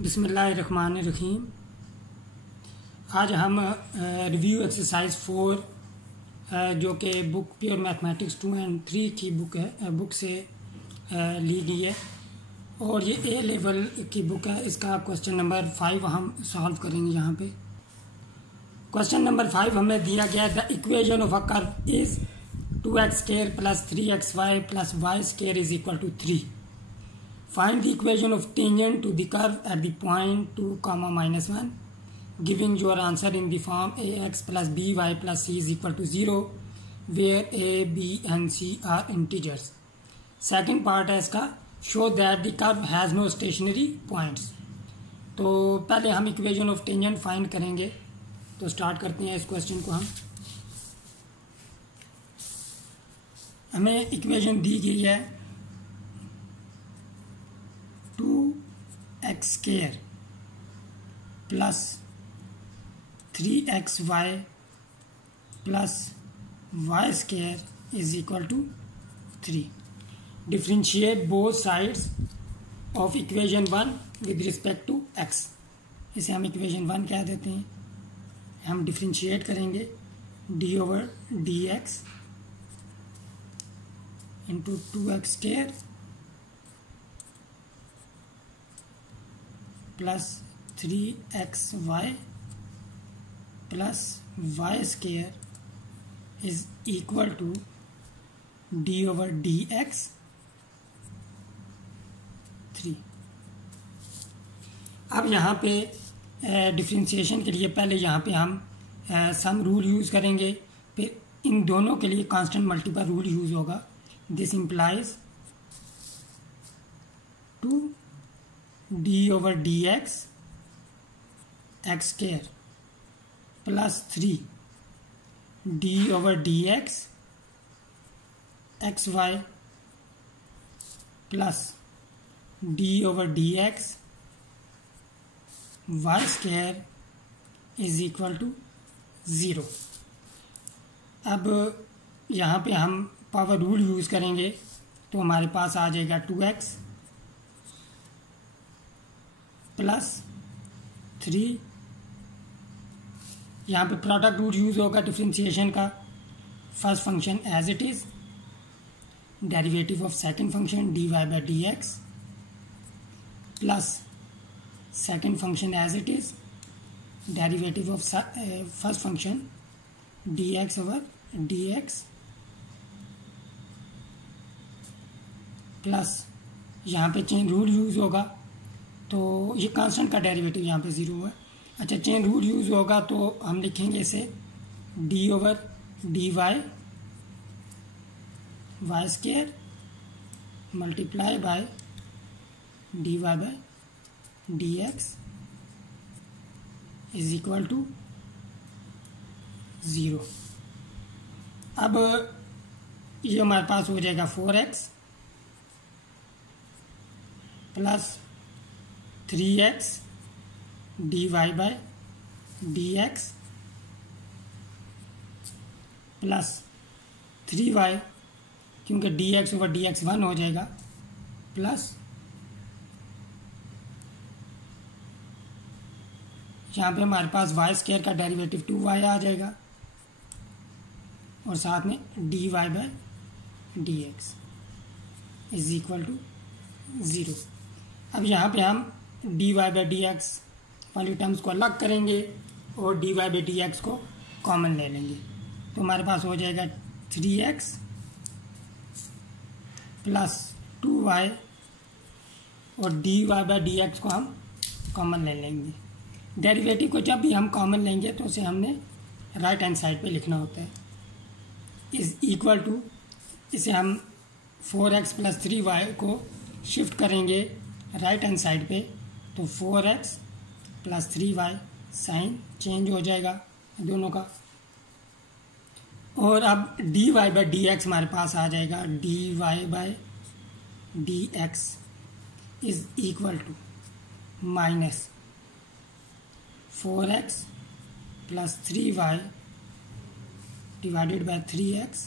बिस्मिल्लाहिर्रहमानिर्रहीम। आज हम रिव्यू एक्सरसाइज 4 जो कि बुक प्योर मैथमेटिक्स 2 and 3 की बुक से ली गई है और ये ए लेवल की बुक है। इसका क्वेश्चन नंबर 5 हम सॉल्व करेंगे। यहाँ पे क्वेश्चन नंबर 5 हमें दिया गया, the equation of a curve is 2x² + 3xy + y² is equal to 3। Find the equation of tangent to the curve at the point 2, -1, giving your answer in the form ax + by + c is equal to 0, where a, b and c are integers. Second part है इसका, show that the curve has no stationary points. तो पहले हम equation of tangent find करेंगे। तो start करते हैं इस क्वेश्चन को। हमें इक्वेशन दी गई है 2x² + 3xy + y² is equal to 3. Differentiate both sides of equation 1 with respect to x. इसे हम इक्वेशन 1 कह देते हैं। हम डिफ्रेंशिएट करेंगे d/dx into 2x² + 3xy + y² is equal to d/dx 3। अब यहाँ पे डिफ्रेंशिएशन के लिए पहले यहाँ पे हम सम रूल यूज़ करेंगे, फिर इन दोनों के लिए कांस्टेंट मल्टीपल रूल यूज़ होगा। This implies 2d/dx x² + 3d/dx xy + d/dx y² is equal to 0। अब यहाँ पे हम पावर रूल यूज़ करेंगे तो हमारे पास आ जाएगा 2x + 3। यहाँ पे प्रोडक्ट रूल यूज़ होगा डिफ्रेंशिएशन का। First function as it is, derivative of second function dy/dx plus second function as it is, derivative of first function dx/dx plus यहाँ पे चेन रूल यूज़ होगा। तो ये कांस्टेंट का डेरिवेटिव यहाँ पे 0 है। अच्छा, चेन रूल यूज़ होगा तो हम लिखेंगे इसे d/dy y² multiply by dy/dx is equal to 0। अब ये हमारे पास हो जाएगा 4x + 3x dy/dx plus 3y, क्योंकि dx/dx 1 हो जाएगा, प्लस यहाँ पे हमारे पास y² का डेरिवेटिव 2y आ जाएगा और साथ में dy/dx इज इक्वल टू 0। अब यहाँ पे हम dy/dx वाली टर्म्स को अलग करेंगे और dy/dx को कॉमन ले लेंगे। तो हमारे पास हो जाएगा 3x + 2y और dy/dx को हम कॉमन ले लेंगे। डेरिवेटिव को जब भी हम कॉमन लेंगे तो उसे हमने राइट हैंड साइड पे लिखना होता है। इज इक्वल टू, इसे हम 4x + 3y को शिफ्ट करेंगे राइट हैंड साइड पे, तो 4x + 3y साइन चेंज हो जाएगा दोनों का। और अब dy/dx हमारे पास आ जाएगा dy/dx is equal to -4x + 3y divided by 3x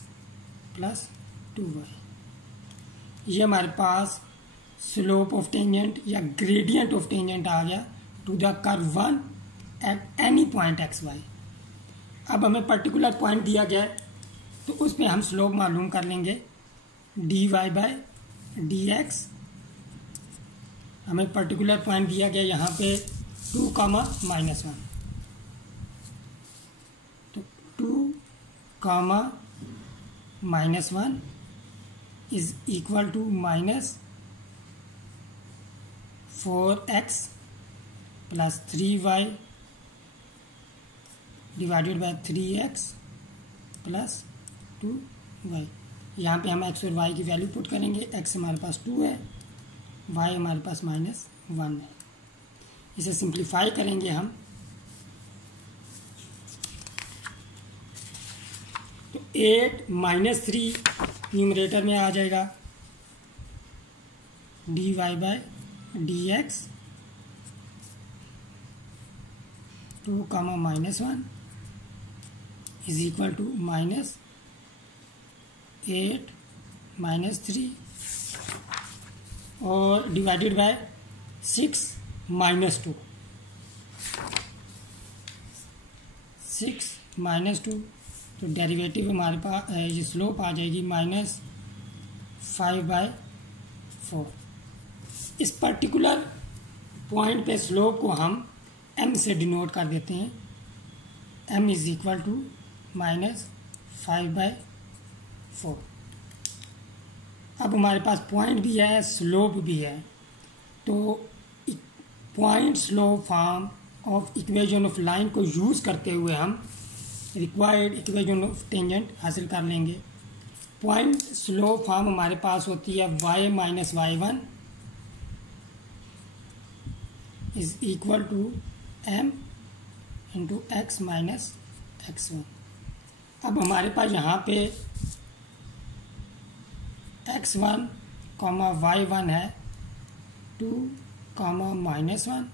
+ 2y। ये हमारे पास स्लोप ऑफ टेंजेंट या ग्रेडियंट ऑफ टेंजेंट आ गया to the curve 1 at any point X Y. अब हमें पर्टिकुलर पॉइंट दिया गया है तो उस पर हम स्लोप मालूम कर लेंगे dy बाय dx। हमें पर्टिकुलर पॉइंट दिया गया यहाँ पे 2, -1, तो 2, -1 is equal to -4x plus 3y divided by 3x plus 2y। यहाँ पे हम x और y की वैल्यू पुट करेंगे। x हमारे पास 2 है, y हमारे पास -1 है। इसे सिंप्लीफाई करेंगे हम तो 8 -3 न्यूमरेटर में आ जाएगा dy by dx 2, -1 is equal to -8 -3 और डिवाइडेड बाय 6 -2 तो डेरिवेटिव हमारे पास ये स्लोप आ जाएगी -5/4। इस पर्टिकुलर पॉइंट पे स्लोप को हम m से डिनोट कर देते हैं। m is equal to -5/4। अब हमारे पास पॉइंट भी है, स्लोप भी है, तो point slope form of equation of line को यूज़ करते हुए हम रिक्वायर्ड इक्वेशन ऑफ टेंजेंट हासिल कर लेंगे। पॉइंट स्लोप फॉर्म हमारे पास होती है y - y1 is equal to m into x minus x1। अब हमारे पास यहाँ पे x1, y1 है 2, -1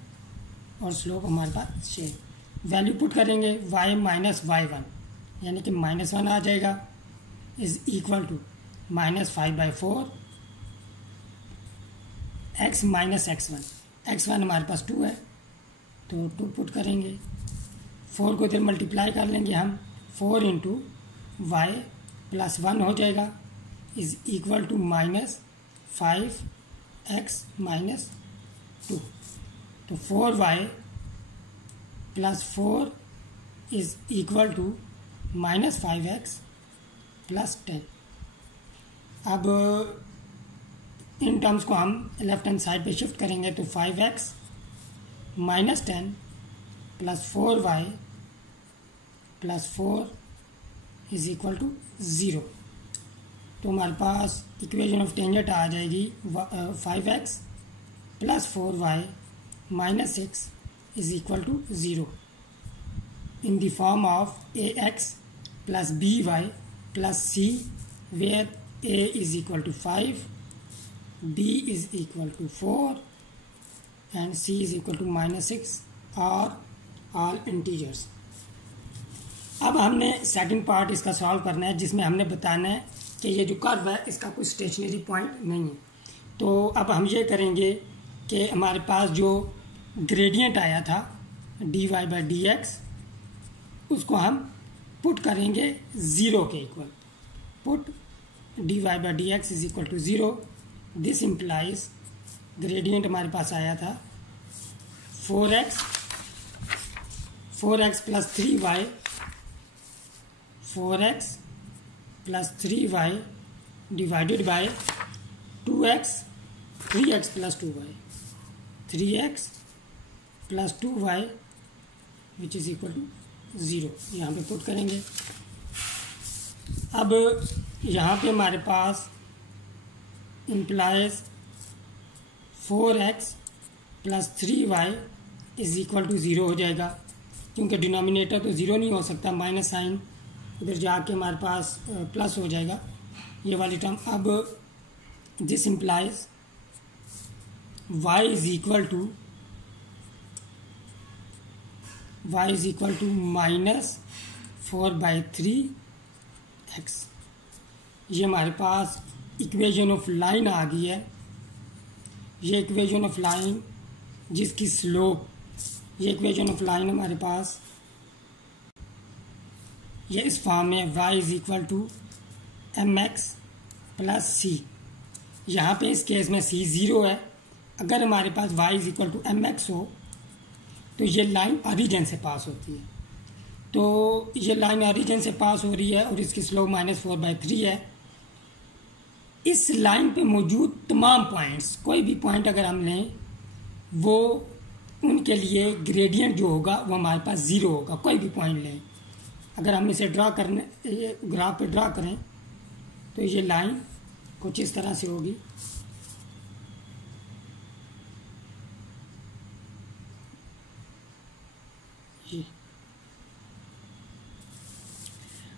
और स्लोप हमारे पास 6। वैल्यू पुट करेंगे y - y1 यानी कि -1 आ जाएगा is equal to -5/4 x minus x1 हमारे पास 2 है तो 2 पुट करेंगे। 4 को इधर मल्टीप्लाई कर लेंगे हम 4 इंटू y प्लस 1 हो जाएगा is equal to -5x minus 2। तो 4y plus 4 is equal to -5x plus 10। अब इन टर्म्स को हम लेफ्ट हैंड साइड पे शिफ्ट करेंगे तो 5x minus 10 plus 4y plus 4 is equal to 0। तो हमारे पास इक्वेशन ऑफ टेंजेंट आ जाएगी 5x plus 4y minus 6 is equal to 0 in the form of ax plus by plus c where a is equal to 5, b is equal to 4 and c is equal to -6 are all integers। अब हमने second part इसका solve करना है जिसमें हमने बताना है कि ये जो कर्व है इसका कोई स्टेशनरी पॉइंट नहीं है। तो अब हम ये करेंगे कि हमारे पास जो ग्रेडियंट आया था dy बाई dx उसको हम पुट करेंगे 0 के equal. Put dy by dx is equal to 0। This implies gradient हमारे पास आया था 4x plus 3y 4x plus 3y divided by 2x 3x plus 2y 3x plus 2y which is equal to 0। यहाँ पे put करेंगे। अब यहाँ पे हमारे पास implies 4x plus 3y is equal to 0 हो जाएगा क्योंकि डिनोमिनेटर तो 0 नहीं हो सकता, माइनस साइन उधर जाके हमारे पास प्लस हो जाएगा ये वाली टर्म। अब this implies y is equal to -4/3x। ये हमारे पास इक्वेशन ऑफ लाइन आ गई है ये इक्वेशन ऑफ लाइन जिसकी स्लोप, ये इक्वेशन ऑफ लाइन हमारे पास ये इस फॉर्म में y is equal to m x plus c. यहाँ पे इस केस में c 0 है। अगर हमारे पास y is equal to m x हो तो ये लाइन ओरिजिन से पास होती है। तो ये लाइन ओरिजिन से पास हो रही है और इसकी स्लोप -4/3 है। इस लाइन पे मौजूद तमाम पॉइंट्स, कोई भी पॉइंट अगर हम लें वो उनके लिए ग्रेडियंट जो होगा वो हमारे पास 0 होगा। कोई भी पॉइंट लें, अगर हम इसे ड्रा करने, ये ग्राफ पे ड्रा करें तो ये लाइन कुछ इस तरह से होगी।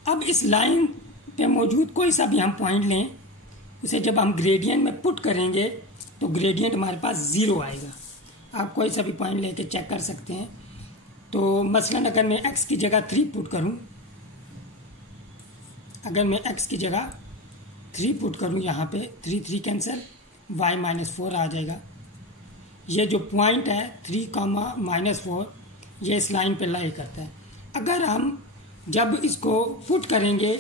अब इस लाइन पे मौजूद कोई सा भी हम पॉइंट लें, उसे जब हम ग्रेडियंट में पुट करेंगे तो ग्रेडियंट हमारे पास 0 आएगा। आप कोई सा भी पॉइंट लेके चेक कर सकते हैं। तो मसलन अगर मैं x की जगह 3 पुट करूं, अगर मैं x की जगह 3 पुट करूं, यहाँ पे 3 कैंसिल, y -4 आ जाएगा। ये जो पॉइंट है 3, -4 ये इस लाइन पे लाई करता है। अगर हम जब इसको पुट करेंगे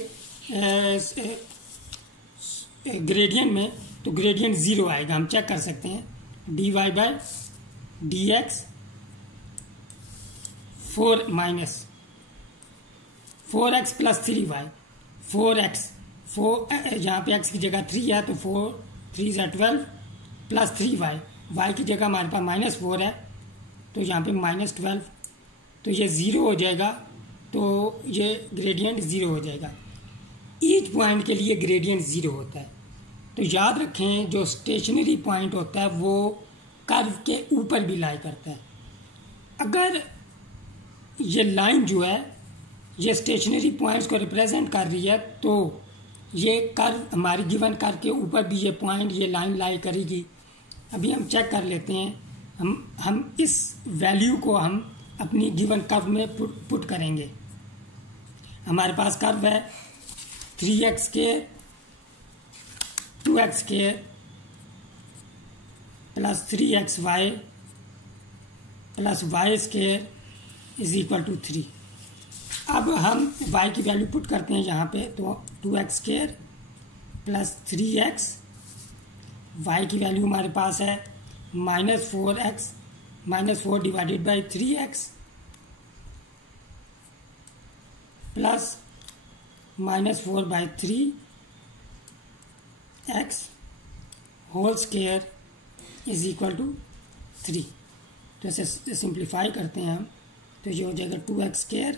ग्रेडियंट में तो ग्रेडियंट 0 आएगा। हम चेक कर सकते हैं dy/dx 4x plus 3y, 4x यहाँ पे x की जगह 3 है तो 4 3 12 प्लस 3y, y की जगह हमारे पास -4 है तो यहाँ पे -12, तो ये 0 हो जाएगा। तो ये ग्रेडियंट 0 हो जाएगा। ईच पॉइंट के लिए ग्रेडियंट 0 होता है। तो याद रखें जो स्टेशनरी पॉइंट होता है वो कर्व के ऊपर भी लाई करता है। अगर ये लाइन जो है ये स्टेशनरी पॉइंट्स को रिप्रेजेंट कर रही है तो ये कर्व, हमारी गिवन कर्व के ऊपर भी ये पॉइंट, ये लाइन लाई करेगी। अभी हम चेक कर लेते हैं। हम इस वैल्यू को हम अपनी गिवन कर्व में पुट करेंगे। हमारे पास कर्व है 3x² 2x² plus 3xy plus y² is equal to 3। अब हम y की वैल्यू पुट करते हैं यहाँ पे, तो 2x² प्लस 3x, y की वैल्यू हमारे पास है -4x -4 divided by 3x plus -4/3 x whole square is equal to 3। तो इसे सिंप्लीफाई करते हैं हम तो ये हो जाएगा 2x²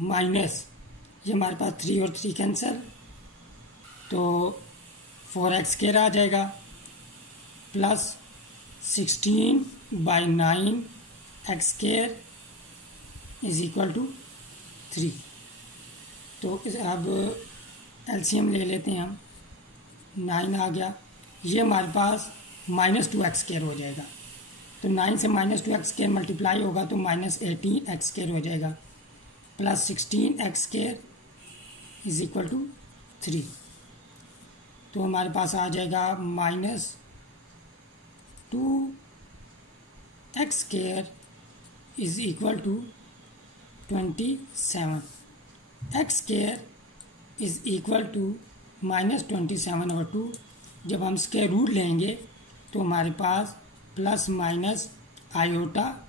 माइनस, ये हमारे पास 3 और 3 कैंसिल तो 4x² आ जाएगा plus 16/9 x² is equal to 3। तो अब एलसीएम ले लेते हैं हम, 9 आ गया। ये हमारे पास -2x² हो जाएगा। तो 9 से -2x² मल्टीप्लाई होगा तो -18x² हो जाएगा plus 16x² is equal to 3। तो हमारे पास आ जाएगा -2x² is equal to 27। x² is equal to -27/2। जब हम स्क्वायर रूट लेंगे तो हमारे पास प्लस माइनस आयोटा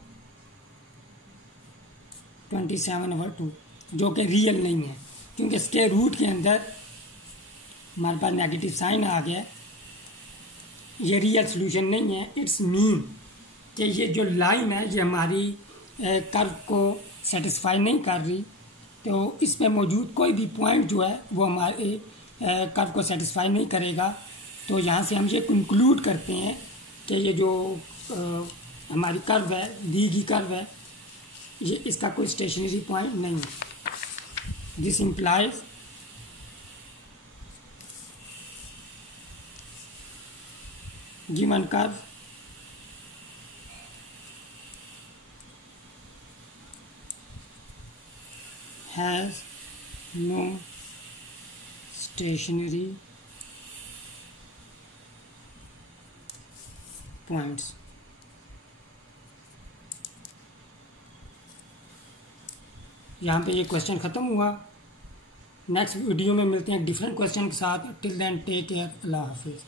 27/2 जो कि रियल नहीं है, क्योंकि स्क्वायर रूट के अंदर हमारे पास नेगेटिव साइन आ गया। ये रियल सॉल्यूशन नहीं है। इट्स मीन कि ये जो लाइन है ये हमारी कर्व को सेटिस्फाई नहीं कर रही, तो इसमें मौजूद कोई भी पॉइंट जो है वो हमारे कर्व को सेटिस्फाई नहीं करेगा। तो यहाँ से हम ये कंक्लूड करते हैं कि ये जो हमारी कर्व है, दी गई कर्व है, ये इसका कोई स्टेशनरी पॉइंट नहीं है। This implies given curve has no stationary points. यहाँ पे ये क्वेश्चन ख़त्म हुआ। नेक्स्ट वीडियो में मिलते हैं डिफरेंट क्वेश्चन के साथ। टिल देन टेक केयर, अल्लाह हाफिज़।